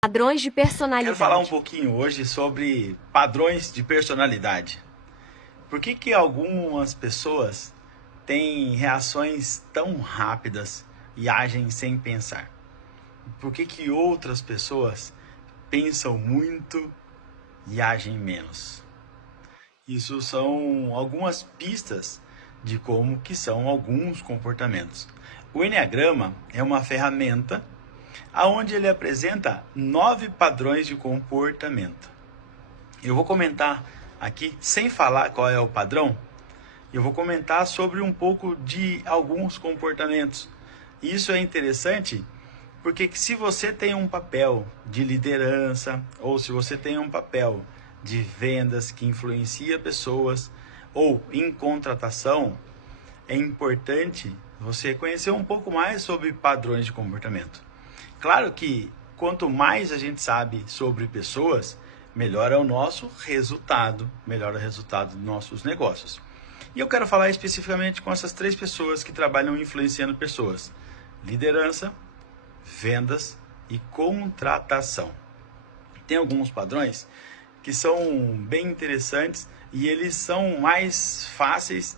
Padrões de personalidade. Quero falar um pouquinho hoje sobre padrões de personalidade. Por que algumas pessoas têm reações tão rápidas e agem sem pensar? Por que outras pessoas pensam muito e agem menos? Isso são algumas pistas de como que são alguns comportamentos. O Enneagrama é uma ferramenta onde ele apresenta 9 padrões de comportamento. Eu vou comentar aqui, sem falar qual é o padrão, eu vou comentar sobre um pouco de alguns comportamentos. Isso é interessante porque se você tem um papel de liderança, ou se você tem um papel de vendas que influencia pessoas, ou em contratação, é importante você conhecer um pouco mais sobre padrões de comportamento. Claro que quanto mais a gente sabe sobre pessoas, melhor é o nosso resultado, melhor é o resultado dos nossos negócios. E eu quero falar especificamente com essas 3 pessoas que trabalham influenciando pessoas: liderança, vendas e contratação. Tem alguns padrões que são bem interessantes e eles são mais fáceis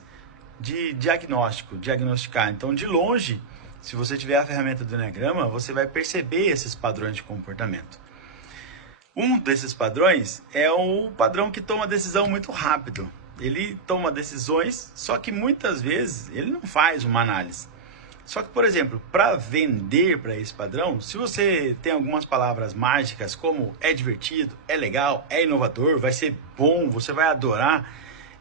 de diagnosticar. Então, de longe, se você tiver a ferramenta do Enneagrama, você vai perceber esses padrões de comportamento. Um desses padrões é o padrão que toma decisão muito rápido. Ele toma decisões, só que muitas vezes ele não faz uma análise. Só que, por exemplo, para vender para esse padrão, se você tem algumas palavras mágicas como é divertido, é legal, é inovador, vai ser bom, você vai adorar,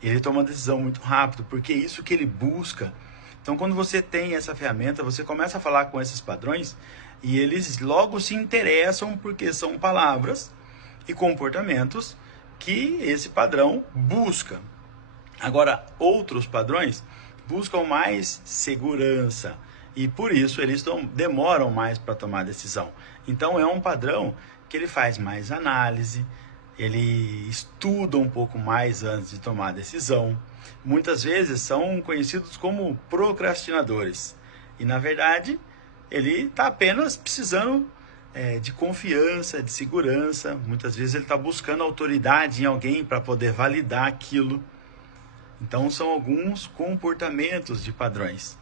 ele toma uma decisão muito rápido, porque é isso que ele busca. Então, quando você tem essa ferramenta, você começa a falar com esses padrões e eles logo se interessam porque são palavras e comportamentos que esse padrão busca. Agora, outros padrões buscam mais segurança e por isso eles demoram mais para tomar decisão. Então, é um padrão que ele faz mais análise, ele estuda um pouco mais antes de tomar a decisão. Muitas vezes são conhecidos como procrastinadores. E na verdade, ele está apenas precisando de confiança, de segurança. Muitas vezes ele está buscando autoridade em alguém para poder validar aquilo. Então são alguns comportamentos de padrões.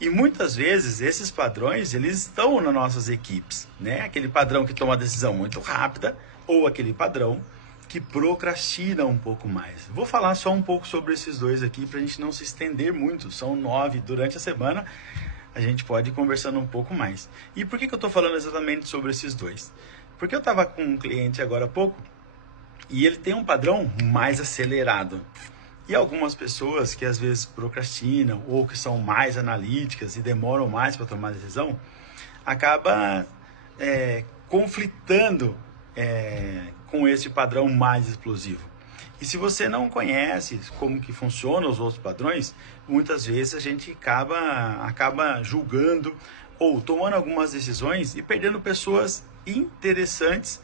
E muitas vezes esses padrões eles estão nas nossas equipes, né? Aquele padrão que toma a decisão muito rápida ou aquele padrão que procrastina um pouco mais. Vou falar só um pouco sobre esses dois aqui para a gente não se estender muito. São 9 durante a semana, a gente pode ir conversando um pouco mais. E por que eu estou falando exatamente sobre esses dois? Porque eu estava com um cliente agora há pouco e ele tem um padrão mais acelerado. E algumas pessoas que às vezes procrastinam ou que são mais analíticas e demoram mais para tomar decisão, acaba conflitando com esse padrão mais explosivo. E se você não conhece como que funcionam os outros padrões, muitas vezes a gente acaba julgando ou tomando algumas decisões e perdendo pessoas interessantes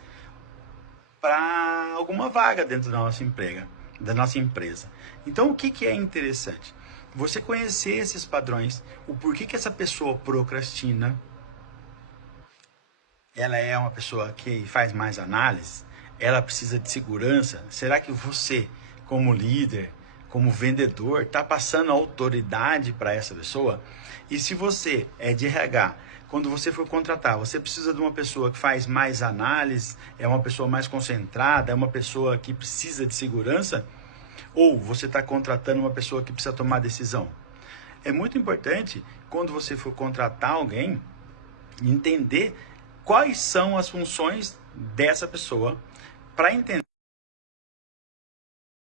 para alguma vaga dentro da nossa empresa. Então, o que é interessante? Você conhecer esses padrões, o porquê que essa pessoa procrastina. Ela é uma pessoa que faz mais análise, ela precisa de segurança. Será que você, como líder, como vendedor, está passando autoridade para essa pessoa? E se você é de RH, quando você for contratar, você precisa de uma pessoa que faz mais análise, é uma pessoa mais concentrada, é uma pessoa que precisa de segurança? Ou você está contratando uma pessoa que precisa tomar decisão? É muito importante, quando você for contratar alguém, entender quais são as funções dessa pessoa, para entender